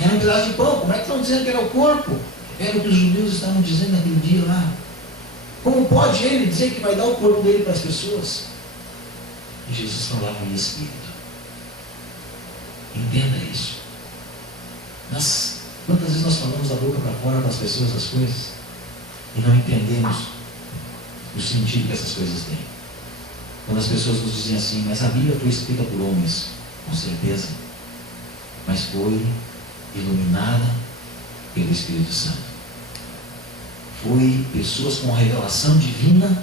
Era um pedaço de pão. Como é que estão dizendo que era o corpo? Era o que os judeus estavam dizendo naquele dia lá. Como pode ele dizer que vai dar o corpo dele para as pessoas? E Jesus falava em Espírito. Entenda isso. Quantas vezes nós falamos da boca para fora das pessoas as coisas e não entendemos o sentido que essas coisas têm? Quando as pessoas nos dizem assim, mas a Bíblia foi escrita por homens, com certeza, mas foi iluminada pelo Espírito Santo. Foi pessoas com a revelação divina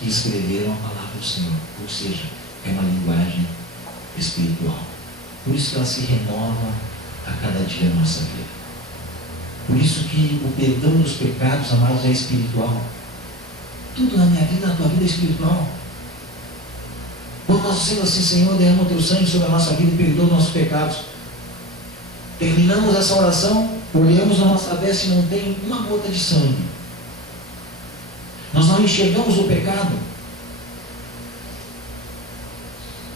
que escreveram a palavra do Senhor. Ou seja, é uma linguagem espiritual. Por isso que ela se renova a cada dia na nossa vida. Por isso que o perdão dos pecados, amados, é espiritual. Tudo na minha vida, na tua vida é espiritual. Quando nós dizemos assim, Senhor, derrama o teu sangue sobre a nossa vida e perdoa os nossos pecados. Terminamos essa oração, olhamos na nossa veste e não tem uma gota de sangue. Nós não enxergamos o pecado.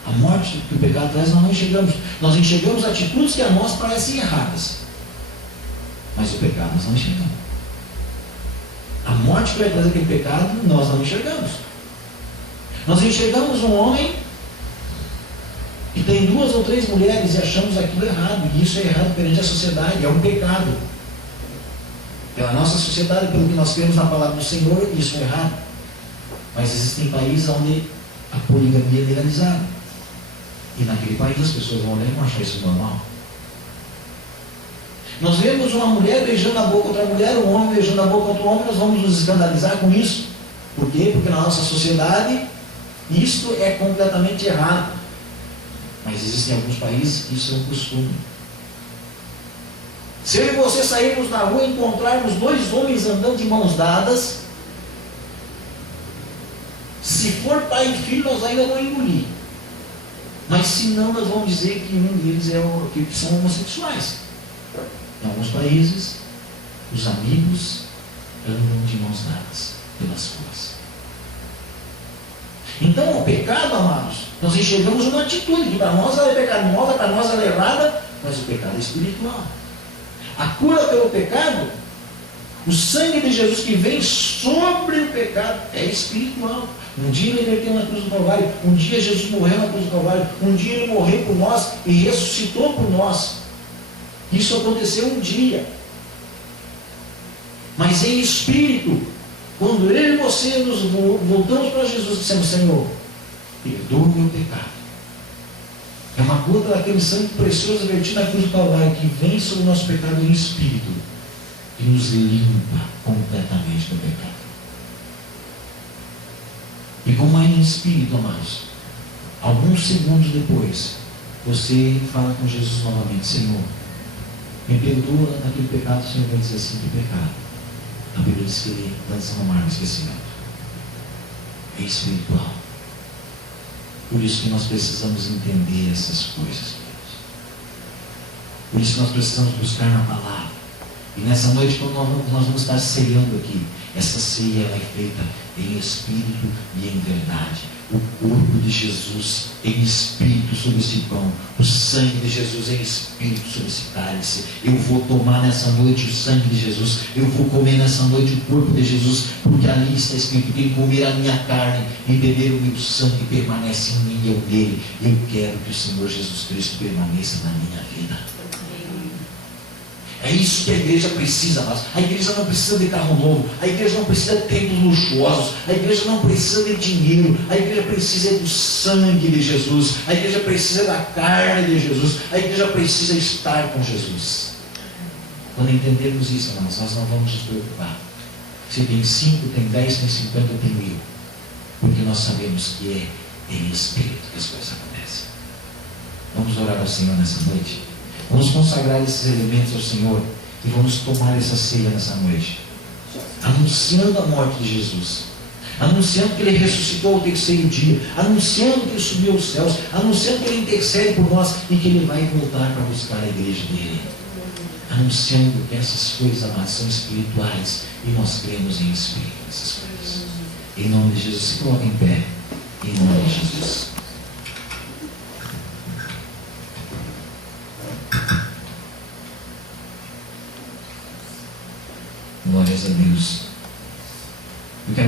A morte que o pecado traz, nós não enxergamos. Nós enxergamos atitudes que a nós parecem erradas. Mas o pecado nós não enxergamos. A morte que vai trazer aquele pecado, nós não enxergamos. Nós enxergamos um homem que tem 2 ou 3 mulheres e achamos aquilo errado. E isso é errado perante a sociedade, é um pecado. Pela nossa sociedade, pelo que nós cremos na palavra do Senhor, isso é errado. Mas existem países onde a poligamia é legalizada. E naquele país as pessoas vão olhar e vão achar isso normal. Nós vemos uma mulher beijando a boca outra mulher, um homem beijando a boca outro homem, nós vamos nos escandalizar com isso. Por quê? Porque na nossa sociedade isto é completamente errado. Mas existem alguns países que isso é um costume. Se eu e você sairmos na rua e encontrarmos 2 homens andando de mãos dadas, se for pai e filho, nós ainda vamos engolir. Mas se não, nós vamos dizer que um deles que são homossexuais. Em alguns países, os amigos andam de mãos dadas pelas ruas. Então, o pecado, amados, nós enxergamos uma atitude que para nós ela é pecaminosa, para nós ela é errada, mas o pecado é espiritual. A cura pelo pecado, o sangue de Jesus que vem sobre o pecado é espiritual. Um dia ele verteu na cruz do Calvário, um dia Jesus morreu na cruz do Calvário, um dia ele morreu por nós e ressuscitou por nós. Isso aconteceu um dia. Mas em espírito, quando eu e você nos voltamos para Jesus e dissemos, Senhor, perdoa o meu pecado. É uma gota daquele sangue precioso vertido na cruz do Calvário que vem sobre o nosso pecado em espírito e nos limpa completamente do pecado. E como é em espírito, amados, alguns segundos depois, você fala com Jesus novamente, Senhor, me perdoa daquele pecado. O Senhor vai dizer assim, que pecado? A Bíblia diz que ele lança no mar no esquecimento. É espiritual. Por isso que nós precisamos entender essas coisas, Deus. Por isso que nós precisamos buscar na palavra. E nessa noite, quando nós vamos estar ceando aqui, essa ceia ela é feita em espírito e em verdade. O corpo de Jesus em espírito sobre esse pão, o sangue de Jesus em espírito sobre esse cálice. Eu vou tomar nessa noite o sangue de Jesus, eu vou comer nessa noite o corpo de Jesus, porque ali está escrito: quem comer a minha carne e beber o meu sangue permanece em mim e eu nele. Eu quero que o Senhor Jesus Cristo permaneça na minha vida. É isso que a igreja precisa, mas a igreja não precisa de carro novo, a igreja não precisa de templos luxuosos, a igreja não precisa de dinheiro, a igreja precisa do sangue de Jesus, a igreja precisa da carne de Jesus, a igreja precisa estar com Jesus. Quando entendermos isso, irmãos, nós não vamos nos preocupar se tem 5, tem 10, tem 50, tem 1000, porque nós sabemos que é em espírito que as coisas acontecem. Vamos orar ao Senhor nessa noite. Vamos consagrar esses elementos ao Senhor e vamos tomar essa ceia nessa noite, anunciando a morte de Jesus, anunciando que Ele ressuscitou ao 3º dia, anunciando que Ele subiu aos céus, anunciando que Ele intercede por nós e que Ele vai voltar para buscar a igreja dele, anunciando que essas coisas, amadas, são espirituais e nós cremos em espírito nessas coisas. Em nome de Jesus, se coloque em pé, em nome de Jesus. Glórias a Deus. Eu quero